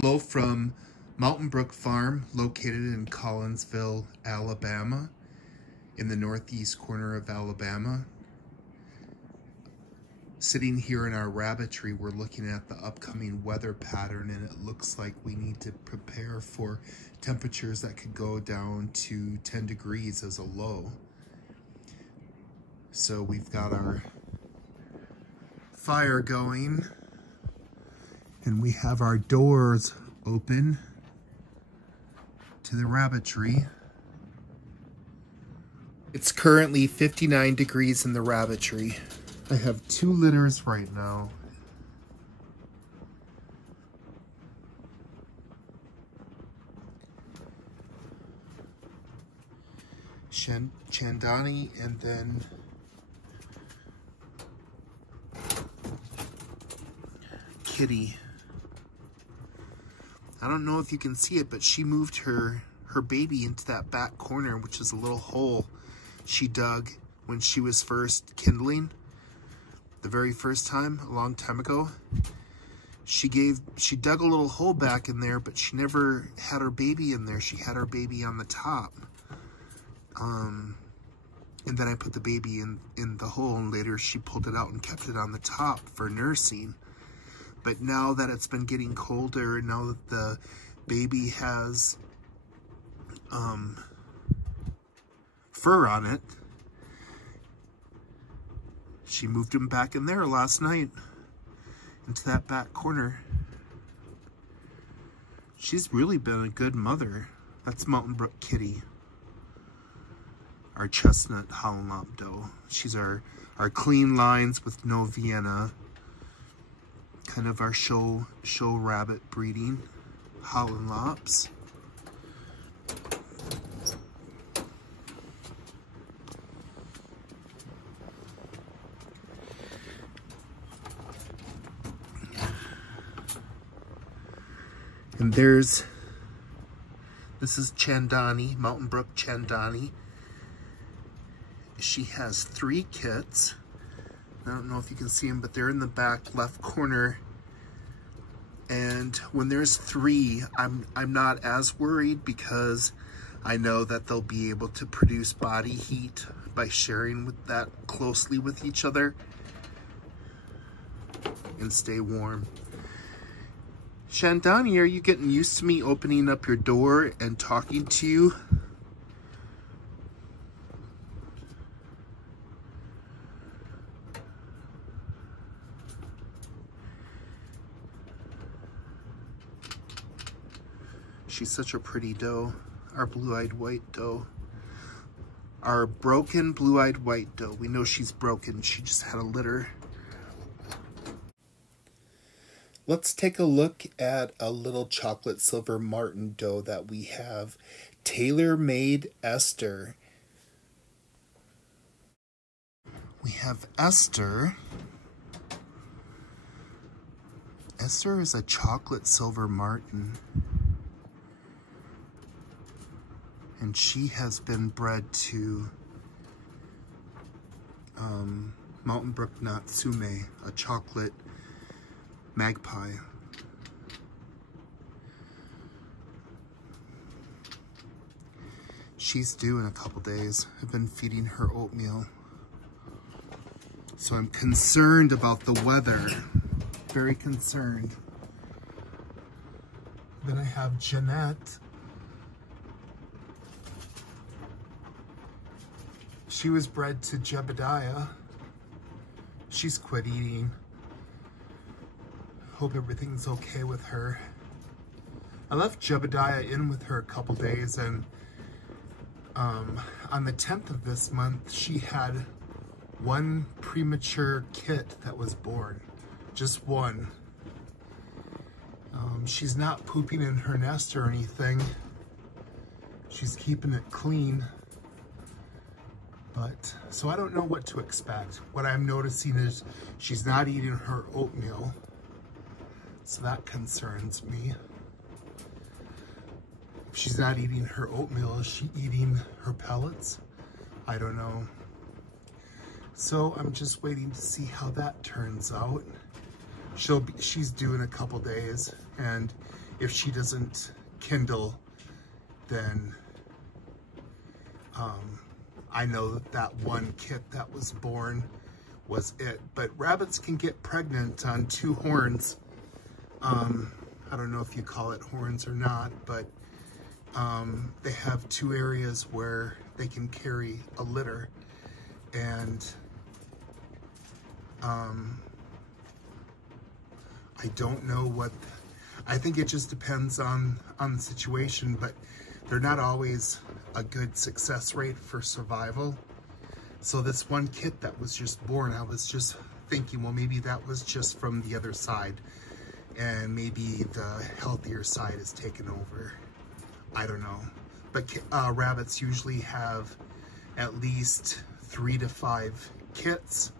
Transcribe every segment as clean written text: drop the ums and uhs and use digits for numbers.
Hello from Mountain Brook Farm, located in Collinsville, Alabama, in the northeast corner of Alabama. Sitting here in our rabbitry, we're looking at the upcoming weather pattern, and it looks like we need to prepare for temperatures that could go down to 10 degrees as a low. So we've got our fire going, and we have our doors open to the rabbitry. It's currently 59 degrees in the rabbitry. I have 2 litters right now. Chandani and then Kitty. I don't know if you can see it, but she moved her baby into that back corner, which is a little hole she dug when she was first kindling. The very first time, a long time ago, she dug a little hole back in there, but she never had her baby in there. She had her baby on the top. And then I put the baby in the hole, and later she pulled it out and kept it on the top for nursing. But now that it's been getting colder, and now that the baby has fur on it, she moved him back in there last night, into that back corner. She's really been a good mother. That's Mountain Brook Kitty, our chestnut Holland Lop doe. She's our clean lines with no Vienna, kind of our show rabbit breeding Holland Lops. And this is Chandani, Mountain Brook Chandani. She has 3 kits. I don't know if you can see them, but they're in the back left corner. And when there's 3, I'm not as worried, because I know that they'll be able to produce body heat by sharing with that closely with each other and stay warm. Chandani, are you getting used to me opening up your door and talking to you? She's such a pretty doe, our blue-eyed white doe. Our broken blue-eyed white doe. We know she's broken. She just had a litter. Let's take a look at a little chocolate silver martin doe that we have. Tailor-made Esther. We have Esther. Esther is a chocolate silver martin, and she has been bred to Mountain Brook Natsume, a chocolate magpie. She's due in a couple days. I've been feeding her oatmeal, so I'm concerned about the weather. Very concerned. Then I have Jeanette. She was bred to Jebediah. She's quit eating. Hope everything's okay with her. I left Jebediah in with her a couple days, and on the 10th of this month, she had 1 premature kit that was born. Just 1. She's not pooping in her nest or anything. She's keeping it clean. But, so I don't know what to expect. What I'm noticing is she's not eating her oatmeal, so that concerns me. If she's not eating her oatmeal, is she eating her pellets? I don't know. So I'm just waiting to see how that turns out. She's due in a couple days, and if she doesn't kindle, then I know that that one kit that was born was it. But rabbits can get pregnant on 2 horns. I don't know if you call it horns or not, but they have 2 areas where they can carry a litter. And I don't know what, I think it just depends on the situation, but they're not always a good success rate for survival. So this one kit that was just born, I was just thinking, well, maybe that was just from the other side, and maybe the healthier side is taken over. I don't know. But rabbits usually have at least 3 to 5 kits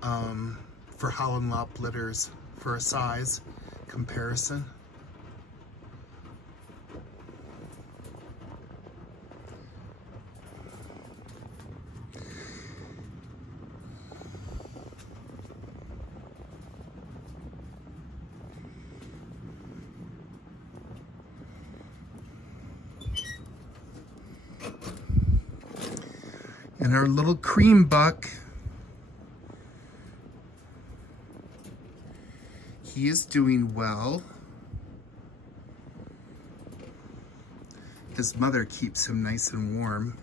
for Holland Lop litters for a size comparison. And our little cream buck, he is doing well. His mother keeps him nice and warm.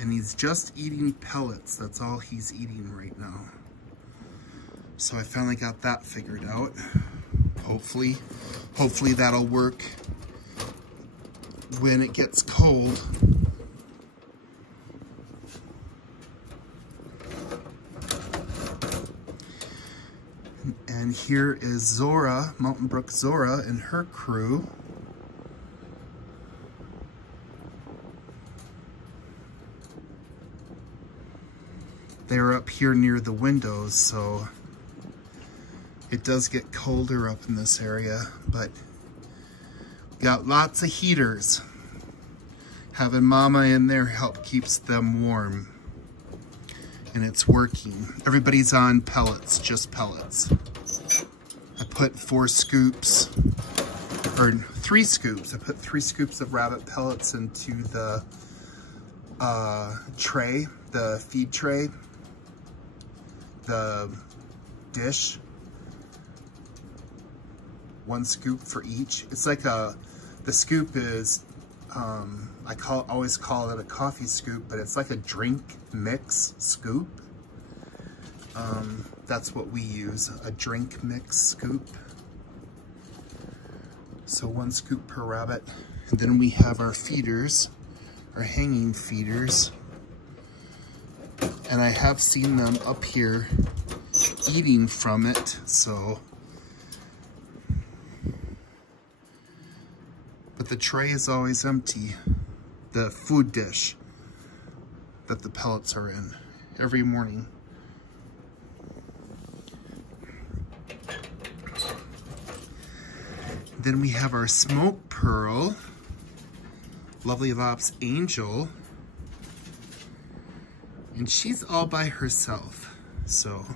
And he's just eating pellets. That's all he's eating right now. So I finally got that figured out. Hopefully that'll work when it gets cold. And here is Zora, Mountain Brook Zora, and her crew. They're up here near the windows, so it does get colder up in this area, but got lots of heaters. Having Mama in there keeps them warm. And it's working. Everybody's on pellets, just pellets. I put 4 scoops, or 3 scoops. I put 3 scoops of rabbit pellets into the tray, the feed tray, the dish. 1 scoop for each. It's like the scoop is, I always call it a coffee scoop, but it's like a drink mix scoop. That's what we use, a drink mix scoop. So 1 scoop per rabbit. And then we have our feeders, our hanging feeders. And I have seen them up here eating from it, so. But the tray is always empty, the food dish that the pellets are in, every morning. Then we have our smoke pearl, Lovely Lop's Angel, and she's all by herself, so.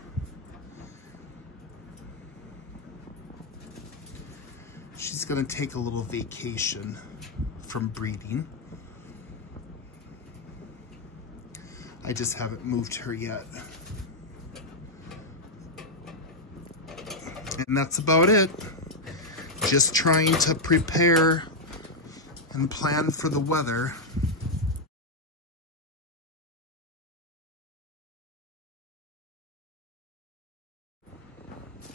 She's gonna take a little vacation from breeding. I just haven't moved her yet. And that's about it. Just trying to prepare and plan for the weather.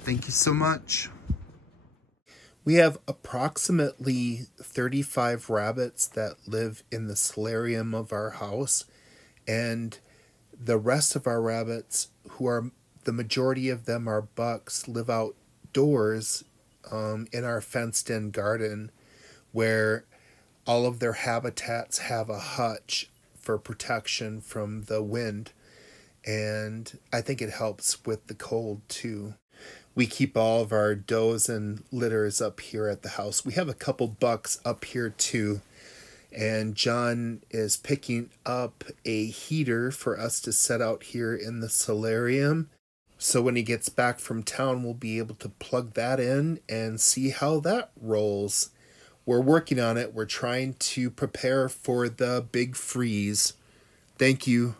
Thank you so much. We have approximately 35 rabbits that live in the solarium of our house, and the rest of our rabbits, the majority of them are bucks, live outdoors in our fenced-in garden, where all of their habitats have a hutch for protection from the wind, and I think it helps with the cold too. We keep all of our does and litters up here at the house. We have a couple bucks up here too, And John is picking up a heater for us to set out here in the solarium. So when he gets back from town, we'll be able to plug that in and see how that rolls. We're working on it. We're trying to prepare for the big freeze. Thank you.